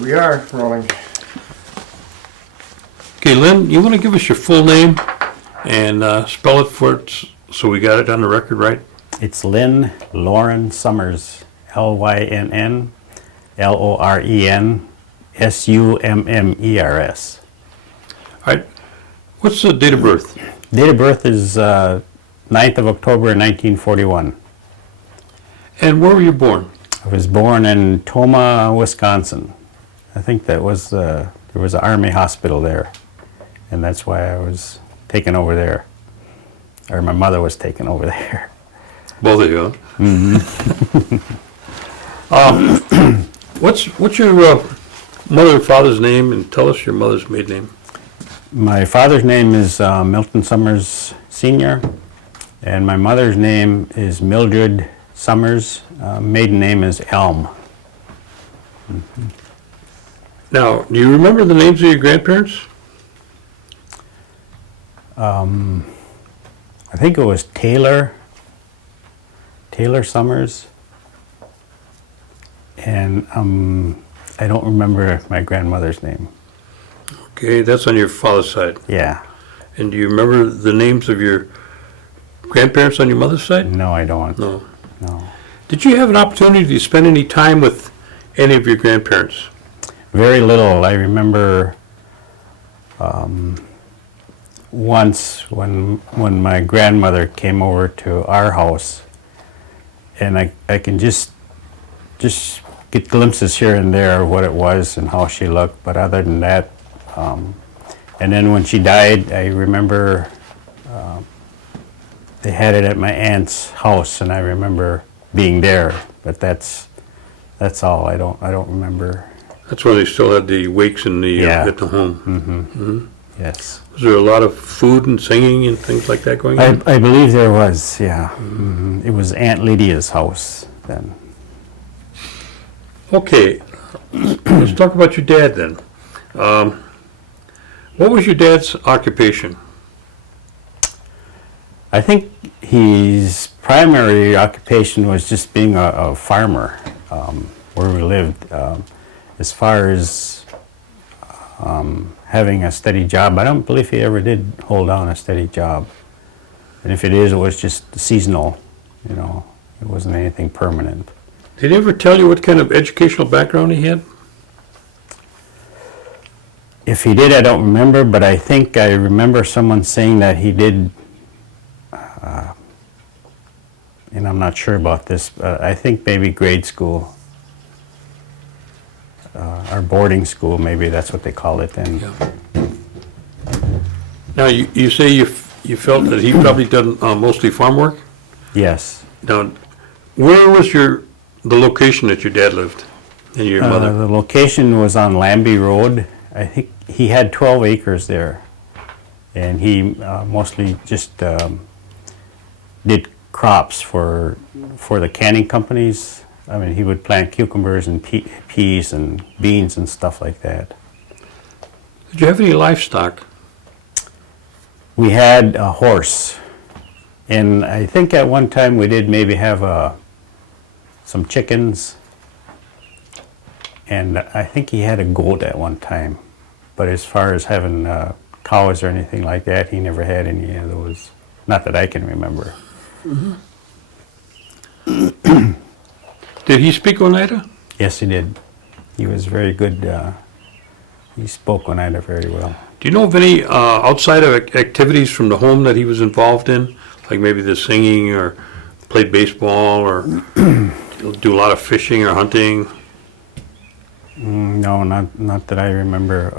We are rolling. Okay, Lynn, you want to give us your full name and spell it for it so we got it on the record right? It's Lynn Loren Summers, LYNN LOREN SUMMERS. All right. What's the date of birth? Date of birth is 9th of October 1941. And where were you born? I was born in Toma, Wisconsin. I think that was there was an army hospital there, and that's why I was taken over there, or my mother was taken over there. Both of you. What's your mother and father's name, and tell us your mother's maiden name. My father's name is Milton Summers Sr., and my mother's name is Mildred Summers. Maiden name is Elm. Now, do you remember the names of your grandparents? I think it was Taylor Summers, and I don't remember my grandmother's name. Okay, that's on your father's side. Yeah. And do you remember the names of your grandparents on your mother's side? No, I don't. No. No. Did you have an opportunity to spend any time with any of your grandparents? Very little. I remember once when my grandmother came over to our house, and I can just get glimpses here and there of what it was and how she looked, but other than that, and then when she died, I remember they had it at my aunt's house, and I remember being there, but that's all. I don't remember. That's where they still had the wakes in the Yeah. at the home. Mm-hmm. Yes. Was there a lot of food and singing and things like that going on? I believe there was, yeah. It was Aunt Lydia's house then. Okay, let's talk about your dad then. What was your dad's occupation? I think his primary occupation was just being a farmer where we lived. As far as having a steady job, I don't believe he ever did hold down a steady job. And if it is, it was just seasonal, you know. It wasn't anything permanent. Did he ever tell you what kind of educational background he had? If he did, I don't remember, but I think I remember someone saying that he did, and I'm not sure about this, but I think maybe grade school, or boarding school, maybe that's what they call it then. Yeah. Now, you say you felt that he probably done mostly farm work? Yes. Now, where was the location that your dad lived and your mother? The location was on Lambie Road. I think he had 12 acres there, and he mostly just did crops for the canning companies. I mean, he would plant cucumbers and peas and beans and stuff like that. Did you have any livestock? We had a horse, and I think at one time we did maybe have some chickens, and I think he had a goat at one time. But as far as having cows or anything like that, he never had any of those. Not that I can remember. Mm-hmm. Did he speak Oneida? Yes, he did. He was very good. He spoke Oneida very well. Do you know of any outside of activities from the home that he was involved in? Like maybe the singing or played baseball or do a lot of fishing or hunting? No, not that I remember.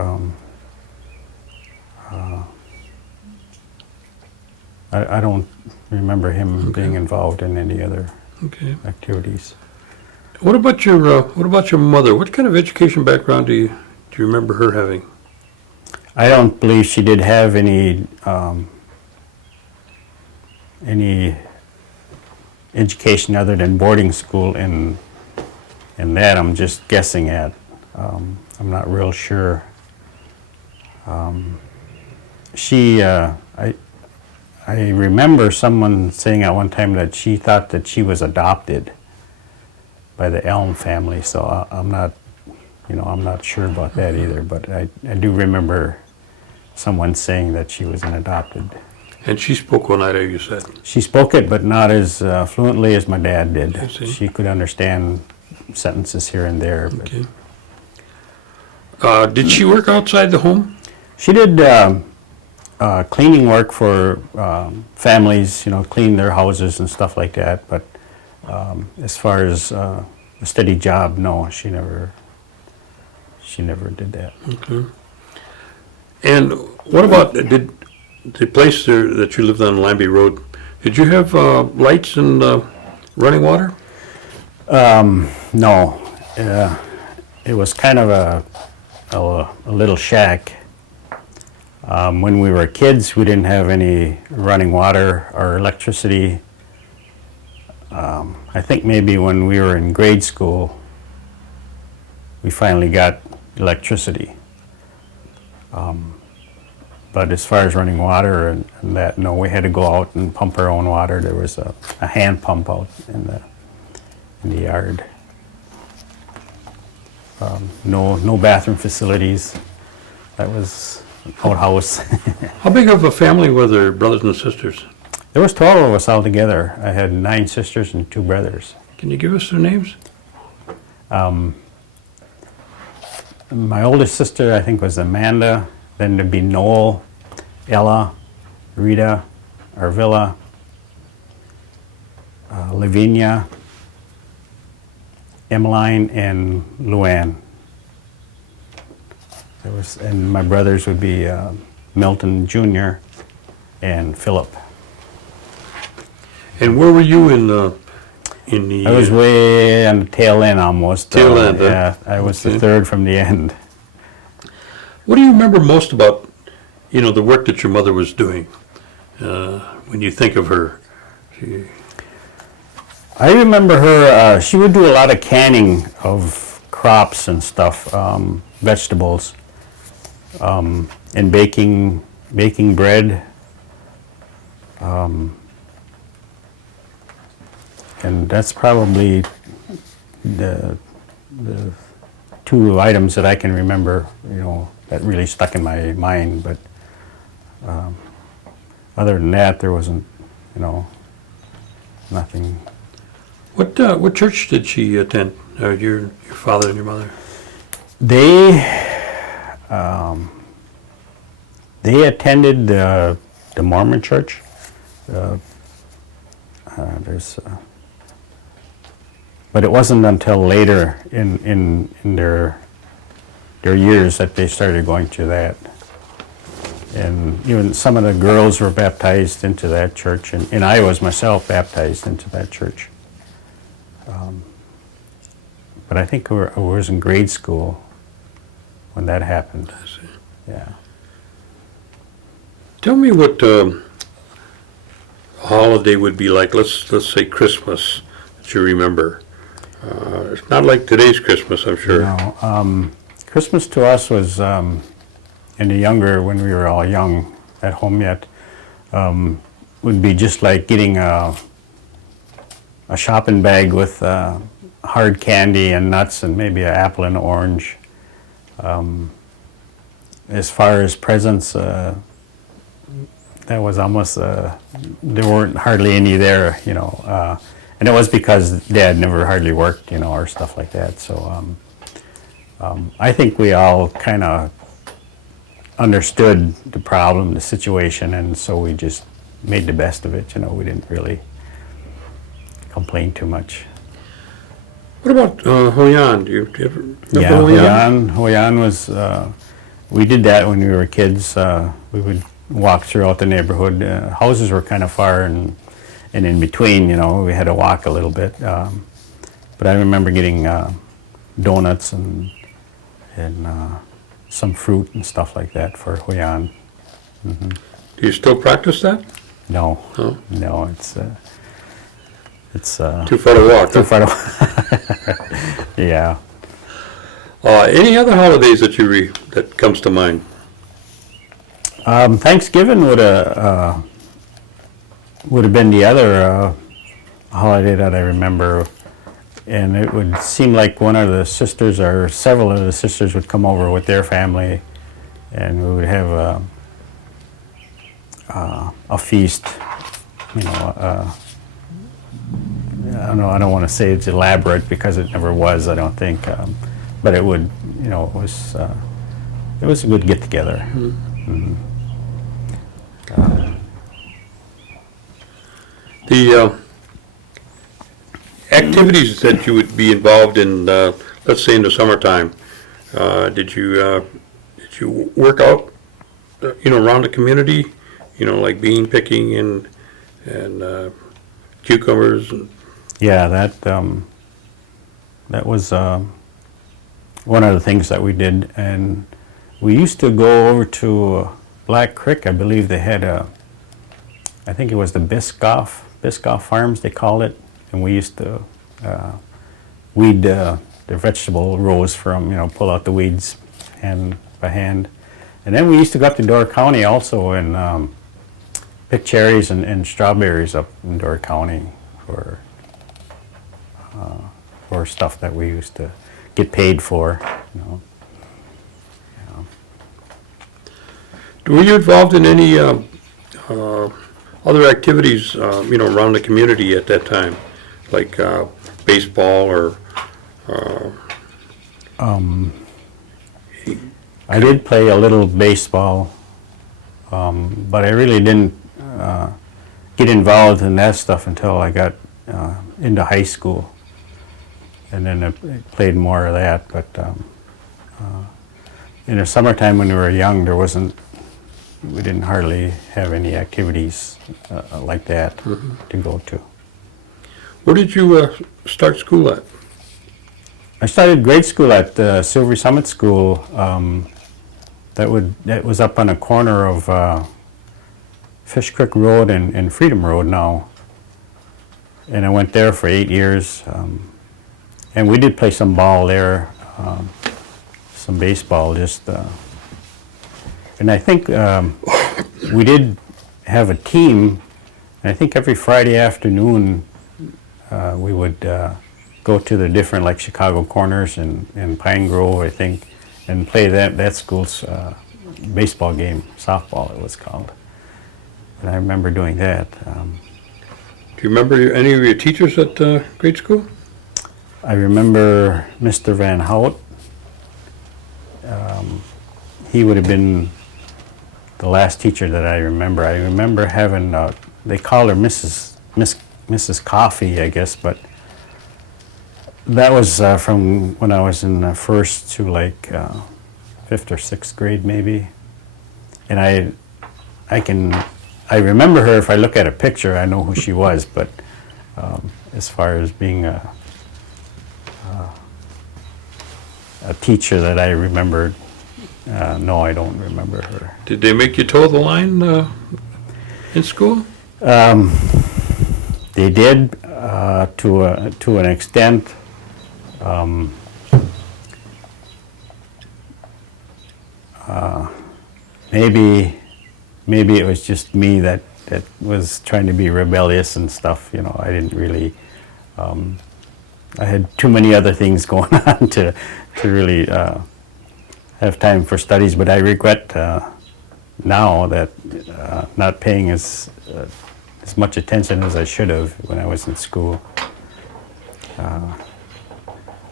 I don't remember him being involved in any other activities. What about your mother? What kind of education background do you remember her having? I don't believe she did have any education other than boarding school, and that I'm just guessing at. I'm not real sure. I remember someone saying at one time that she thought that she was adopted by the Elm family, so I'm not I'm not sure about that either, but I do remember someone saying that she was an adopted. And she spoke Oneida, you said? She spoke it, but not as fluently as my dad did. I see. She could understand sentences here and there. But Okay. Did she work outside the home? she did cleaning work for families, clean their houses and stuff like that. But as far as a steady job, no, she never did that. Okay. And what about, did the place there that you lived on Lambie Road, did you have lights and running water? No, it was kind of a little shack. When we were kids, we didn't have any running water or electricity. I think maybe when we were in grade school, we finally got electricity. But as far as running water and that, no, we had to go out and pump our own water. There was a hand pump out in the yard. No bathroom facilities. That was outhouse. How big of a family were their brothers and sisters? There was 12 of us all together. I had 9 sisters and 2 brothers. Can you give us their names? My oldest sister, I think, was Amanda. Then there'd be Noel, Ella, Rita, Arvilla, Lavinia, Emmeline, and Luann. And my brothers would be Milton Jr. and Philip. And where were you in the? I was way on the tail end almost. Tail end, huh? Yeah, I was the third from the end. What do you remember most about, the work that your mother was doing? When you think of her, I remember her, she would do a lot of canning of crops and stuff, vegetables, and baking bread. And that's probably the 2 items that I can remember, that really stuck in my mind. But other than that, there wasn't, nothing. What church did she attend? Your father and your mother? They attended the Mormon church. But it wasn't until later in their years that they started going to that. And even some of the girls were baptized into that church, and I was myself baptized into that church. But I think I was in grade school when that happened. I see. Yeah. Tell me what holiday would be like. Let's say Christmas that you remember. It's not like today's Christmas, I'm sure. No, Christmas to us was, when we were all young at home yet, would be just like getting a shopping bag with hard candy and nuts and maybe an apple and an orange. As far as presents, that was almost, there weren't hardly any there, and it was because Dad never hardly worked, or stuff like that. So I think we all kind of understood the problem, the situation, and so we just made the best of it. We didn't really complain too much. What about Hoyan? Do you ever remember Yeah, Hoyan? Hoyan was, we did that when we were kids. We would walk throughout the neighborhood. Houses were kind of far and in between, we had to walk a little bit. But I remember getting donuts and some fruit and stuff like that for Hoyan. Mm-hmm. Do you still practice that? No, No? no, it's Too far to walk. too Huh? far to. Yeah. Any other holidays that that comes to mind? Thanksgiving would have been the other holiday that I remember. and it would seem like one of the sisters or several of the sisters would come over with their family, and we would have a feast. You know, I don't want to say it's elaborate because it never was. I don't think, but it would. You know, it was a good get together. Mm-hmm. The activities that you would be involved in, let's say in the summertime, did you work out, around the community, like bean picking and cucumbers? And Yeah, that was one of the things that we did, and we used to go over to Black Creek. I believe they had I think it was the Biscoff Farms they called it, and we used to weed the vegetable rows from, pull out the weeds by hand. And then we used to go up to Door County also and pick cherries and strawberries up in Door County for stuff that we used to get paid for. were you involved in any other activities, around the community at that time, like baseball or? I did play a little baseball, but I really didn't get involved in that stuff until I got into high school, and then I played more of that. But in the summertime when we were young, we didn't hardly have any activities like that to go to. Where did you start school at? I started grade school at Silvery Summit School. That was up on a corner of Fish Creek Road and Freedom Road now. And I went there for 8 years. And we did play some ball there, some baseball, and I think we did have a team. And I think every Friday afternoon we would go to the different, like Chicago Corners and Pine Grove, I think, and play that school's baseball game, softball it was called. And I remember doing that. Do you remember any of your teachers at grade school? I remember Mr. Van Hout. He would have been the last teacher that I remember. I remember having, they called her Mrs. Coffee, I guess, but that was from when I was in first to like fifth or sixth grade maybe. And I remember her. If I look at a picture, I know who she was, but as far as being a teacher that I remembered, no, I don't remember her. Did they make you toe the line in school? They did to an extent. Maybe it was just me that was trying to be rebellious and stuff. I didn't really. I had too many other things going on to really have time for studies. But I regret now that not paying as much attention as I should have when I was in school.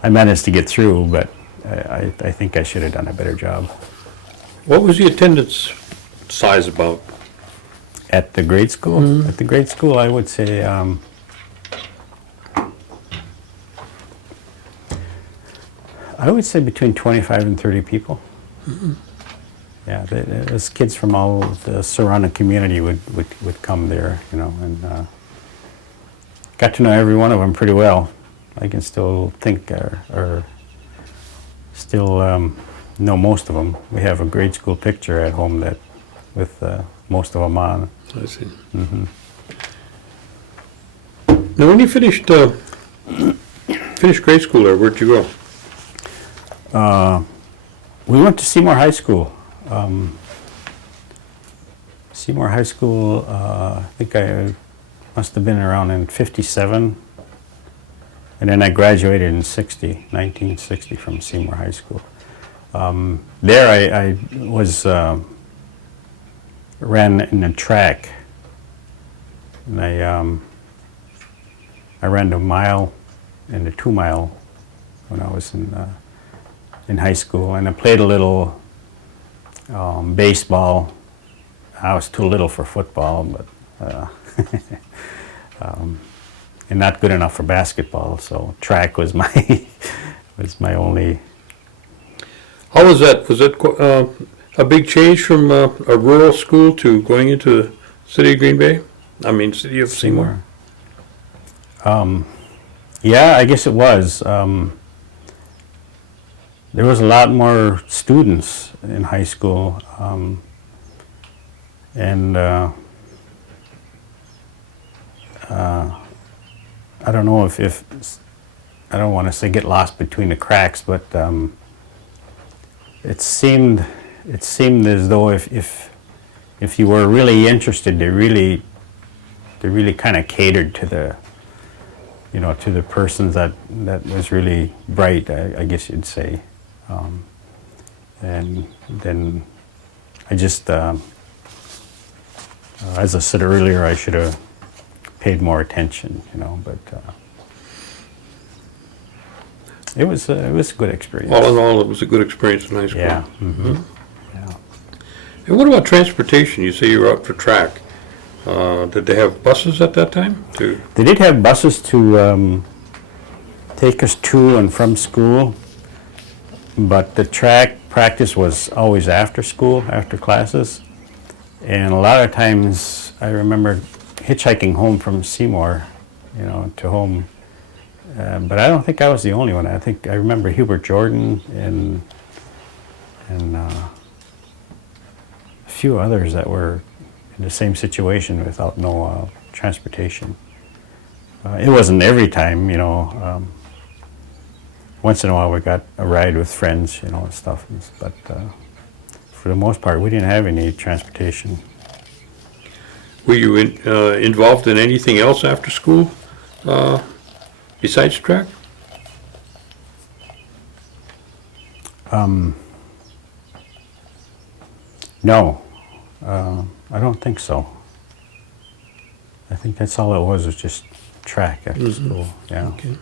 I managed to get through, but I think I should have done a better job. What was the attendance size about? At the grade school? Mm-hmm. At the grade school, I would say between 25 and 30 people. Mm-hmm. Yeah, those kids from all the surrounding community would come there, and got to know every one of them pretty well. I can still think or still know most of them. We have a grade school picture at home with most of them on. I see. Mm-hmm. Now, when you finished grade school there, where'd you go? We went to Seymour High School. Seymour High School, I think I must have been around in '57. And then I graduated in 1960 from Seymour High School. There I was ran in a track, and I ran the mile and the 2 mile when I was in high school, and I played a little baseball. I was too little for football, but and not good enough for basketball. So track was my only. How was that? Was it a big change from a rural school to going into the city of Green Bay? I mean, city of Seymour? Yeah, I guess it was. There was a lot more students in high school, and I don't know if I don't want to say get lost between the cracks, but it seemed as though if you were really interested, they really kind of catered to the to the persons that was really bright, I guess you'd say. And then I just, as I said earlier, I should have paid more attention, but it was a good experience. All in all, it was a good experience in high school. Yeah. Mm-hmm. Yeah. And what about transportation? You say you were out for track. Did they have buses at that time? They did have buses to take us to and from school, but the track practice was always after school, after classes. And a lot of times I remember hitchhiking home from Seymour, to home. But I don't think I was the only one. I remember Hubert Jordan and a few others that were in the same situation without no transportation. It wasn't every time, once in a while we got a ride with friends, and stuff. But for the most part, we didn't have any transportation. Were you involved in anything else after school besides track? No, I don't think so. I think that's all it was just track after school. Yeah. Okay.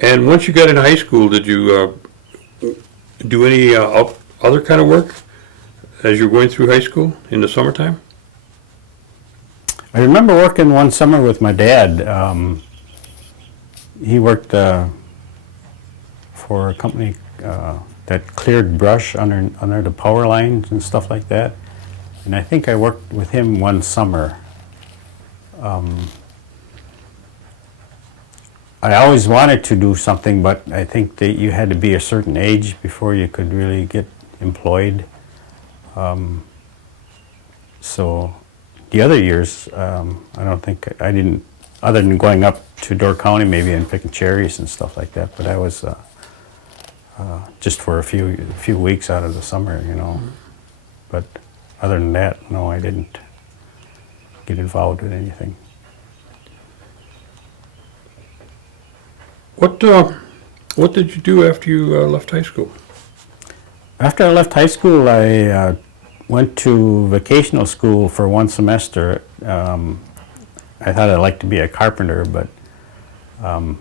And once you got into high school, did you do any other kind of work as you were going through high school in the summertime? I remember working one summer with my dad. He worked for a company that cleared brush under the power lines and stuff like that. And I think I worked with him one summer. I always wanted to do something, but I think that you had to be a certain age before you could really get employed. So the other years, I don't think I didn't, other than going up to Door County maybe and picking cherries and stuff like that, but I was just for a few weeks out of the summer, But other than that, no, I didn't get involved with anything. What did you do after you left high school? After I left high school, I went to vocational school for one semester. I thought I'd like to be a carpenter, but I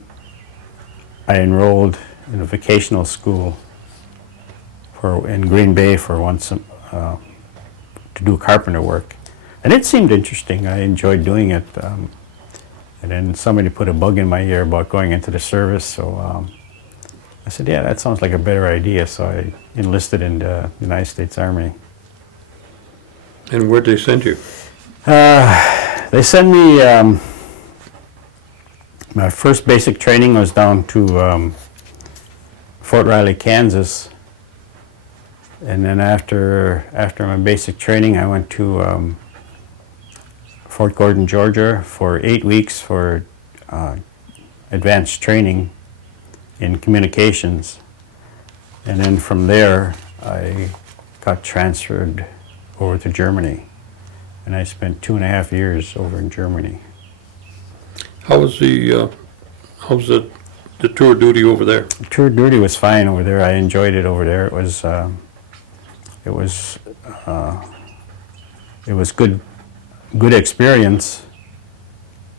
enrolled in a vocational school in Green Bay for to do carpenter work, and it seemed interesting. I enjoyed doing it. And then somebody put a bug in my ear about going into the service, so I said, yeah, that sounds like a better idea, so I enlisted in the United States Army. And where'd they send you? They sent me, my first basic training was down to Fort Riley, Kansas, and then after my basic training I went to Fort Gordon, Georgia for 8 weeks for advanced training in communications. And then from there, I got transferred over to Germany. And I spent 2.5 years over in Germany. How was how's the tour duty over there? Tour duty was fine over there. I enjoyed it over there. It was good experience,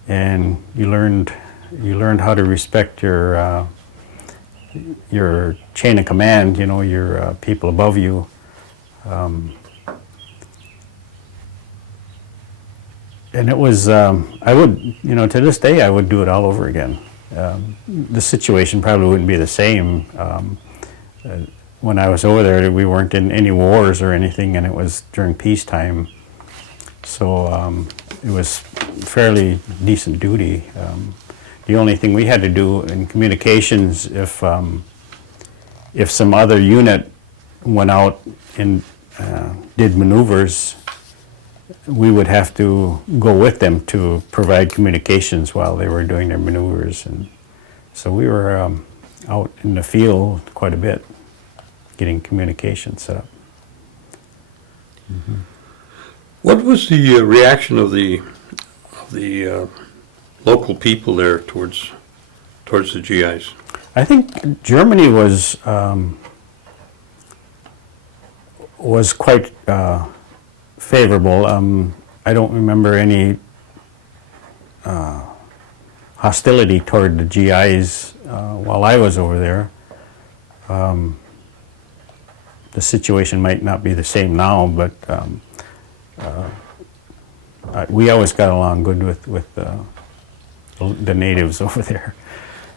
and you learned how to respect your chain of command. You know, your people above you. And it was, I would, you know, to this day, I would do it all over again. The situation probably wouldn't be the same. When I was over there, we weren't in any wars or anything, and it was during peacetime. So it was fairly decent duty. The only thing we had to do in communications, if some other unit went out and did maneuvers, we would have to go with them to provide communications while they were doing their maneuvers. And so we were out in the field quite a bit, getting communication set up. What was the reaction of the local people there towards the GIs? I think Germany was quite favorable. I don't remember any hostility toward the GIs while I was over there. The situation might not be the same now, but we always got along good with the natives over there.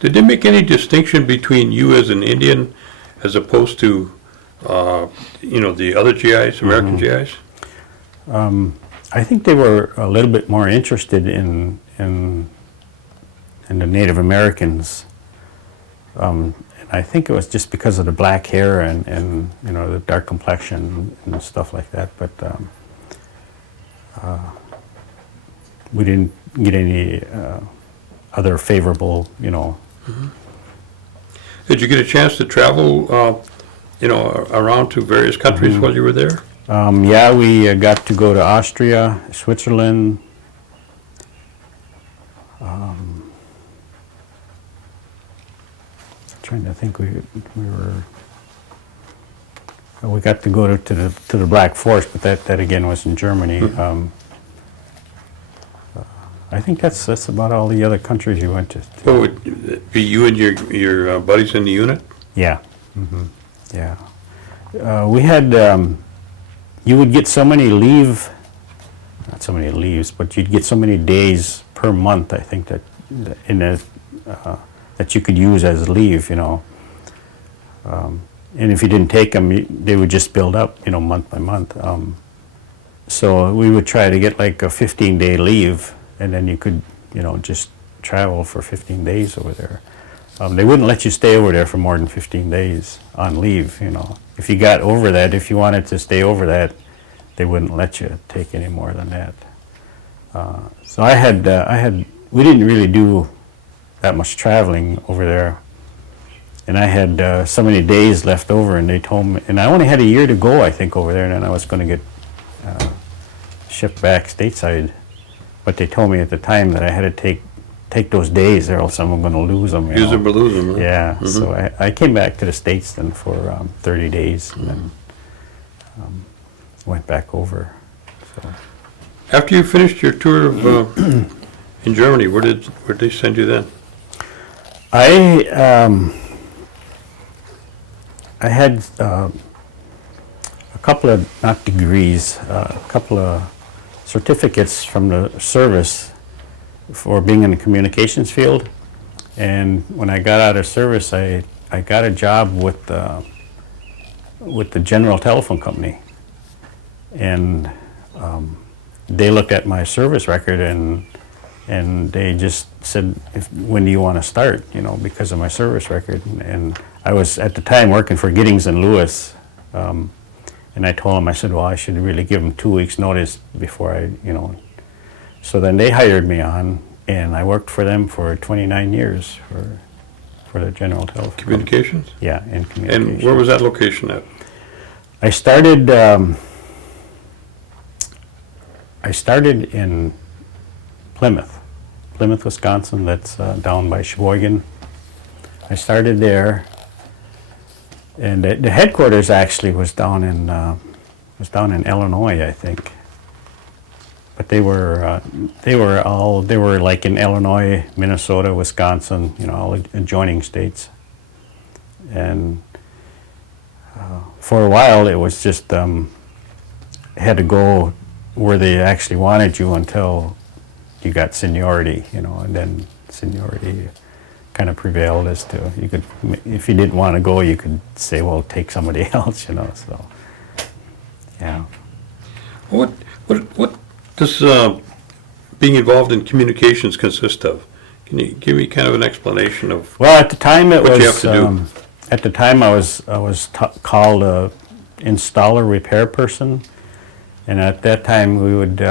Did they make any distinction between you as an Indian as opposed to, the other GIs, American GIs? I think they were a little bit more interested in the Native Americans. And I think it was just because of the black hair and the dark complexion and stuff like that. But we didn't get any other favorable, Did you get a chance to travel, around to various countries while you were there? Yeah, we got to go to Austria, Switzerland. Trying to think, we got to go to the Black Forest, but that again was in Germany. I think that's about all the other countries you went to. Oh, would be you and your buddies in the unit? Yeah, yeah. We had. You would get so many not so many leaves, but you'd get so many days per month. I think that that you could use as leave, and if you didn't take them, they would just build up, month by month. So we would try to get like a 15-day leave, and then you could, just travel for 15 days over there. They wouldn't let you stay over there for more than 15 days on leave, If you got over that, if you wanted to stay over that, they wouldn't let you take any more than that. So we didn't really do that much traveling over there. And I had so many days left over, and they told me, and I only had a year to go, I think, over there, and then I was going to get shipped back stateside. But they told me at the time that I had to take those days, or else I'm going to lose them. Use them or lose them. Huh? Yeah, so I came back to the States then for 30 days, and then went back over. So. After you finished your tour of in Germany, where did they send you then? I had a couple of, not degrees, a couple of certificates from the service for being in the communications field. And when I got out of service, I got a job with the General Telephone Company. And they looked at my service record and they just said, when do you want to start, because of my service record. And I was at the time working for Giddings and Lewis. And I told them, I said, well, I should really give them 2 weeks notice before I, So then they hired me on, and I worked for them for 29 years for the General Telephone. Communications? Company. Yeah, in communications. And where was that location at? I started in Plymouth, Plymouth, Wisconsin. That's down by Sheboygan. I started there, and the headquarters actually was down in Illinois, I think. But they were like in Illinois, Minnesota, Wisconsin, all adjoining states. And for a while, it was just had to go where they actually wanted you until you got seniority, and then seniority kind of prevailed as to you could, if you didn't want to go, you could say, well, take somebody else, so, yeah. What does being involved in communications consist of? Can you give me kind of an explanation of? Well, at the time it What was, you have to do. At the time I was called a installer repair person, and at that time we would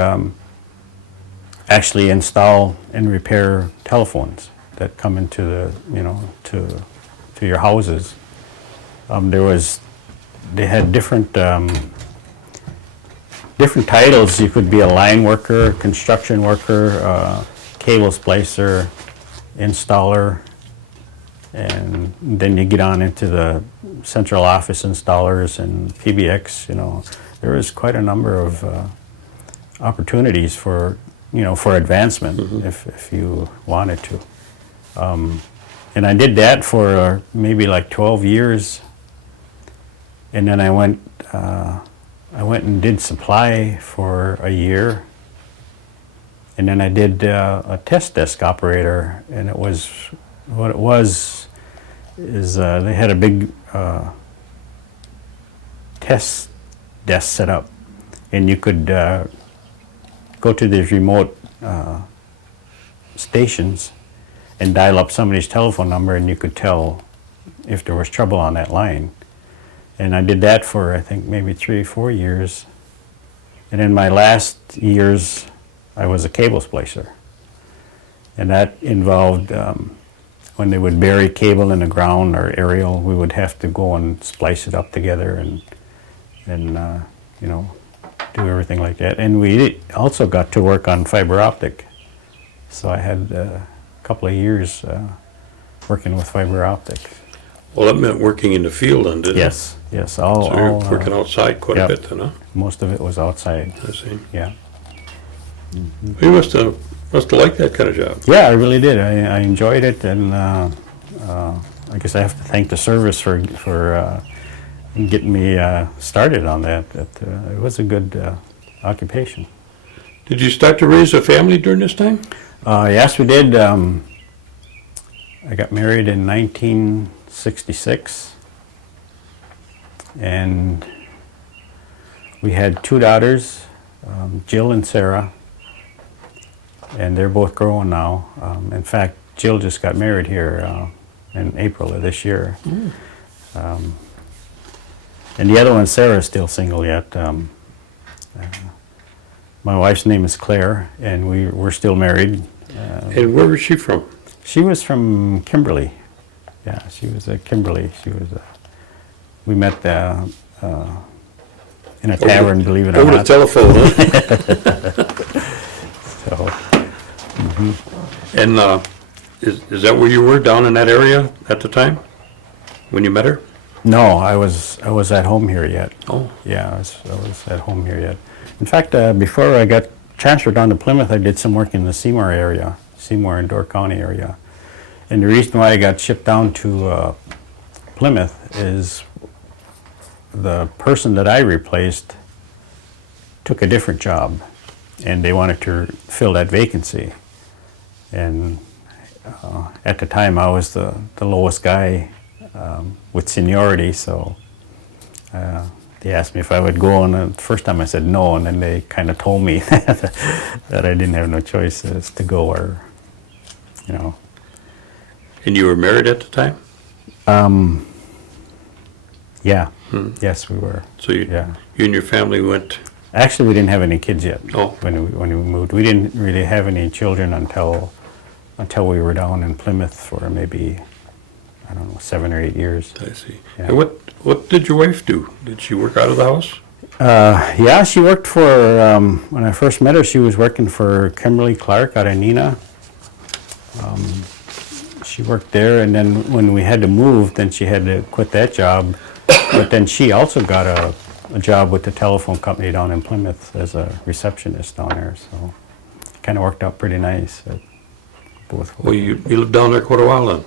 actually install and repair telephones that come into the, to your houses. They had different titles. You could be a line worker, construction worker, cable splicer, installer, and then you get on into the central office installers and PBX. There was quite a number of opportunities for advancement if you wanted to. And I did that for maybe like 12 years, and then I went and did supply for a year, and then I did a test desk operator, and it was they had a big test desk set up, and you could go to these remote stations and dial up somebody's telephone number, and you could tell if there was trouble on that line. And I did that for, I think, maybe 3 or 4 years. And in my last years, I was a cable splicer. And that involved when they would bury cable in the ground or aerial, we would have to go and splice it up together and do everything like that. And we also got to work on fiber optic. So I had a couple of years working with fiber optic. Well, that meant working in the field then, didn't it? Yes. So you're working outside quite a bit then, huh? Most of it was outside. I see. Yeah. You must have liked that kind of job. Yeah, I really did. I enjoyed it, and I guess I have to thank the service for getting me started on that. It was a good occupation. Did you start to raise a family during this time? Yes, we did. I got married in 1966, and we had 2 daughters, Jill and Sarah, and they're both growing now. In fact, Jill just got married here in April of this year. And the other one, Sarah, is still single yet. My wife's name is Claire, and we're still married. And where was she from? She was from Kimberly. Yeah, she was at Kimberly. We met in a tavern, believe it or Over the not. telephone, huh? So, And is that where you were, down in that area at the time, when you met her? no, I was at home here yet. Oh. Yeah, I was at home here yet. In fact, before I got transferred down to Plymouth, I did some work in the Seymour area, Seymour and Door County area. And the reason why I got shipped down to Plymouth is the person that I replaced took a different job, and they wanted to fill that vacancy. And at the time, I was the lowest guy with seniority, so they asked me if I would go, and the first time I said no, and then they kind of told me that I didn't have no choice as to go or, And you were married at the time? Yeah. Yes, we were. So you Yeah. and your family went. Actually, we didn't have any kids yet Oh. when we moved. We didn't really have any children until we were down in Plymouth for maybe, I don't know, 7 or 8 years. I see. Yeah. And what did your wife do? Did she work out of the house? Yeah, she worked for, when I first met her, she was working for Kimberly Clark out of Neenah. She worked there, and then when we had to move, then she had to quit that job. But then she also got a job with the telephone company down in Plymouth as a receptionist down there, so it kind of worked out pretty nice. Both. Well, you lived down there quite a while then.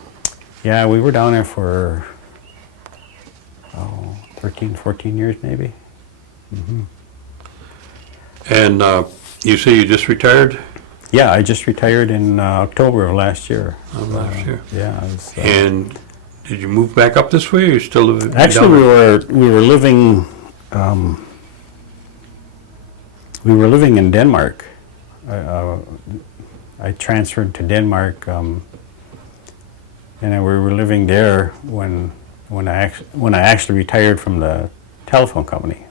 Yeah, we were down there for 13, 14 years maybe. And you say you just retired? Yeah, I just retired in October of last year. Last year. Yeah. I was, And did you move back up this way, or you still live? actually, we were living in Denmark. I transferred to Denmark, and we were living there when I actually retired from the telephone company.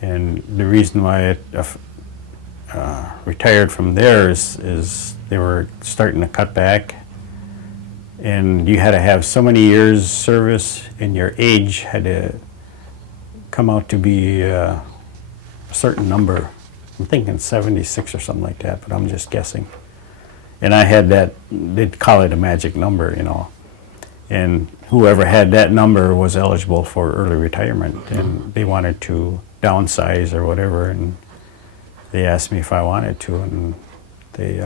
And the reason why I retired from there is they were starting to cut back, and you had to have so many years service, and your age had to come out to be a certain number. I'm thinking 76 or something like that, but I'm just guessing. And I had that, they'd call it a magic number, you know. And whoever had that number was eligible for early retirement, and they wanted to downsize or whatever, and they asked me if I wanted to, and they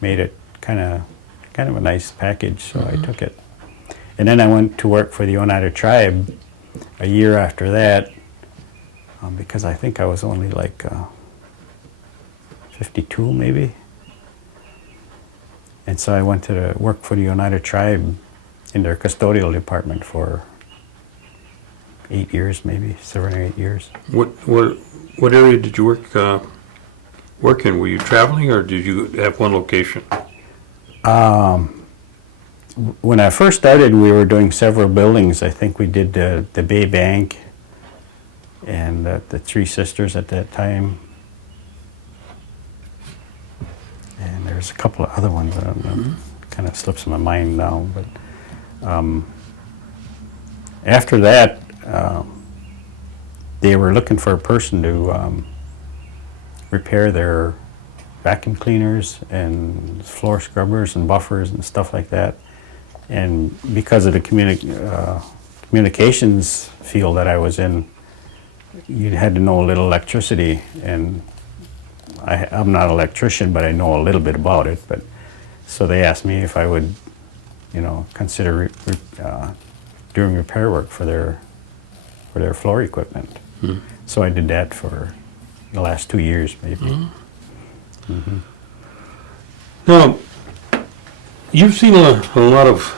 made it kind of a nice package, so I took it. And then I went to work for the Oneida Tribe a year after that, because I think I was only like 52 maybe. And so I went to work for the Oneida Tribe in their custodial department for 8 years, maybe 7 or 8 years. What area did you work in? Were you traveling, or did you have one location? When I first started, we were doing several buildings. I think we did the Bay Bank and the Three Sisters at that time. And there's a couple of other ones that kind of slips my mind now. But after that, they were looking for a person to repair their vacuum cleaners and floor scrubbers and buffers and stuff like that. And because of the communications field that I was in, you had to know a little electricity, and I'm not an electrician, but I know a little bit about it. But so they asked me if I would, consider doing repair work for their floor equipment. So I did that for the last 2 years, maybe. Now, you've seen a lot of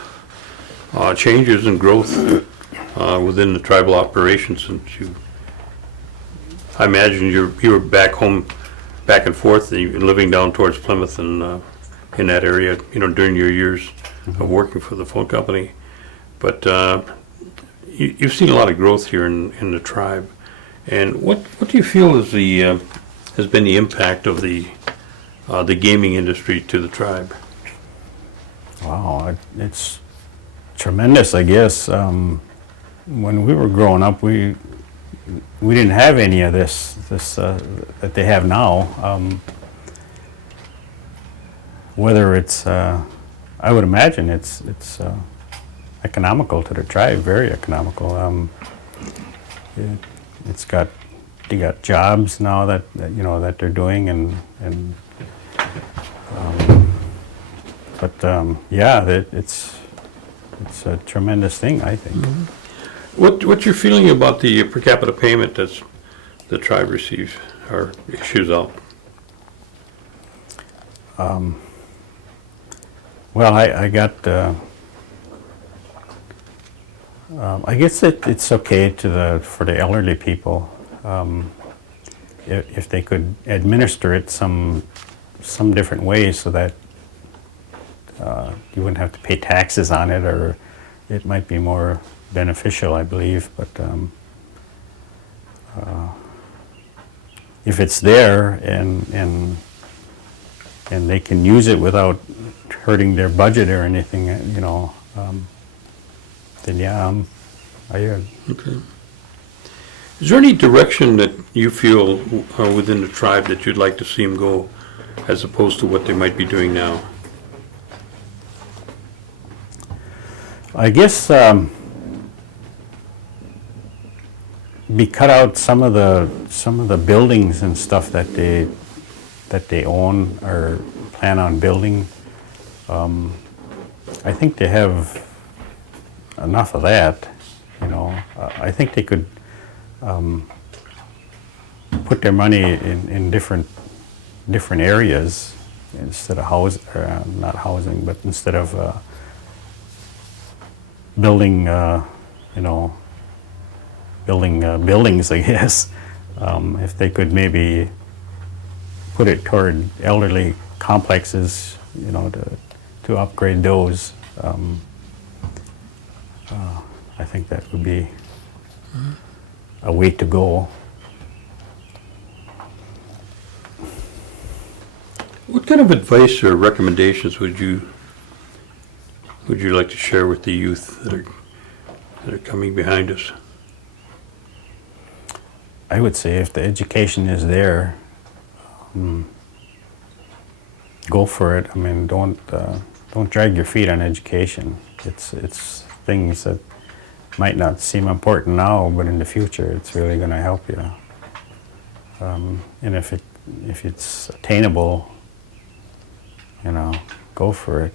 changes and growth within the tribal operation since I imagine you were back home, back and forth, living down towards Plymouth and in that area, during your years of working for the phone company. But you've seen a lot of growth here in the tribe. And what do you feel is has been the impact of the gaming industry to the tribe? Wow, it's tremendous, I guess. When we were growing up, we didn't have any of this that they have now. Whether it's, I would imagine it's economical to the tribe, very economical. They got jobs now that they're doing, it's a tremendous thing, I think. What's your feeling about the per capita payment that the tribe receives or issues out? Well, I got. I guess it's okay for the elderly people if they could administer it some different ways so that you wouldn't have to pay taxes on it, or it might be more beneficial, I believe. But if it's there and they can use it without hurting their budget or anything, then yeah, I hear. Okay. Is there any direction that you feel within the tribe that you'd like to see them go, as opposed to what they might be doing now? I guess we cut out some of the buildings and stuff that they own or plan on building. I think they have enough of that, you know. I think they could put their money in different areas instead of not housing, but instead of building, you know, buildings, I guess. If they could maybe put it toward elderly complexes, you know, to upgrade those, I think that would be a way to go. What kind of advice or recommendations would you like to share with the youth that are coming behind us? I would say if the education is there, go for it. I mean, don't drag your feet on education. It's things that might not seem important now, but in the future, it's really going to help you. And if it's attainable, you know, go for it.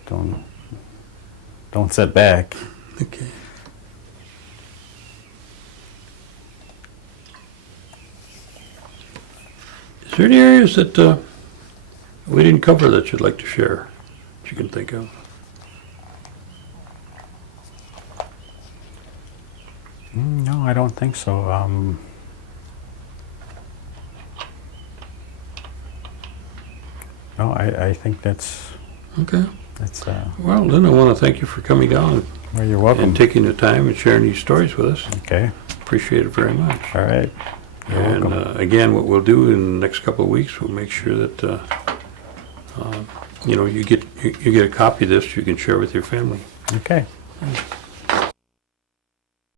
Don't sit back. Okay. Is there any areas that we didn't cover that you'd like to share, that you can think of? No, I don't think so. No, I think that's Okay. well, Lynn, I want to thank you for coming down you're welcome. and taking the time and sharing these stories with us. Okay. Appreciate it very much. All right. You're And welcome. again, what we'll do in the next couple of weeks, we'll make sure that you know, you get a copy of this you can share with your family. Okay.